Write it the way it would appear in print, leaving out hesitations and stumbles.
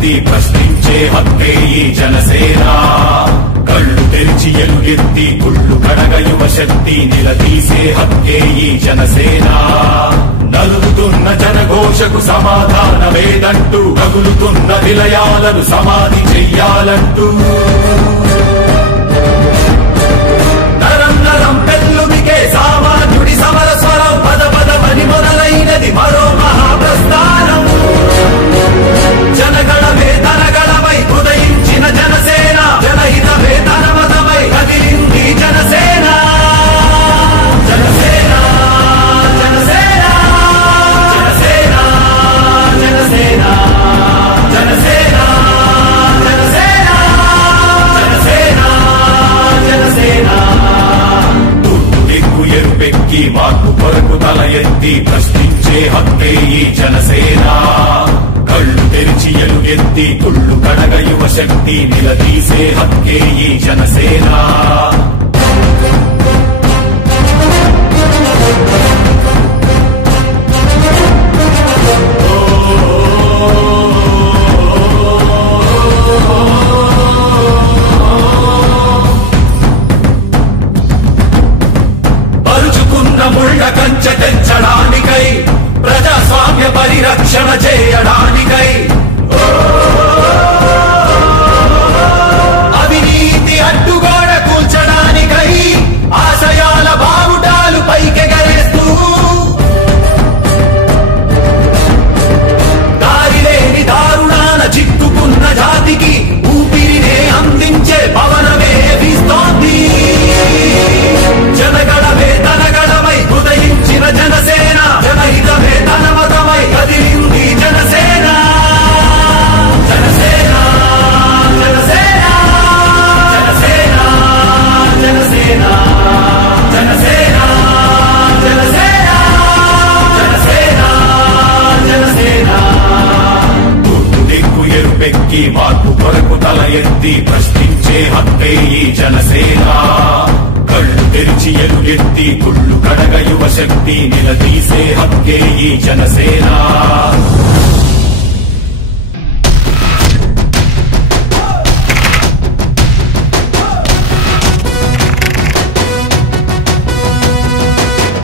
ఎత్తి ప్రశ్నించే హక్కే ఈ జనసేన. కళ్ళు తెరిచి ఎలుగెత్తి కుళ్ళు కడగ యువ శక్తి నిలదీసే హక్కే ఈ జనసేన. నలుగుతున్న జనఘోషకు సమాధానమేదంటూ కగులుతున్న విలయాలను సమాధి చెయ్యాలంటూ నరం నరం పెళ్ళుమికే సామాన్యుడి సమరస్వరం పద పదమని మొదలైనది మరో మహాప్రస్థానం. జనగణమే తనగణమై ఉదయించిన జనసేన, జనహితమే తన మతమై కదిలింది జనసేన. జనసేన జనసేన జనసేన జనసేన జనసేన జనసేన జనసేన జనసేన. తూర్పు దిక్కు ఎరుపెక్కి మార్పు కొరకు తల ఎత్తి ప్రశ్నించే హక్కే ఈ జనసేన. కళ్ళు తెరిచి ఎలుగెత్తి కుళ్ళు కడగ యువ శక్తి నిలదీసే హక్కే ఈ జనసేన. పరుచుకున్న ముళ్ళ కంచె తెంచడానికై, ప్రజాస్వామ్య పరిరక్షణ చేయడానికై, అవినీతి అడ్డుగోడ కూల్చడానికై ఆశయాల బావుటాలు పైకెగరేస్తూ దారిలేని దారుణాల చిక్కుకున్న జాతికి ఊపిరినే అందించే పవనమే వీస్తోంది. జనగణమే తనగణమై ఉదయించిన జనసేన, జనహితమే తన మతమై కదిలింది జనసేన. జనసేన జనసేన జనసేన జనసేన జనసేన జనసేన జనసేన జనసేన. తూర్పు దిక్కు ఎరుపెక్కి మార్పు కొరకు తల ఎత్తి ప్రశ్నించే హక్కే ఈ జనసేన. కళ్ళు తెరిచి ఎలుగెత్తి కుళ్ళు కడగ యువ శక్తి నిలదీసే హక్కే ఈ జనసేన.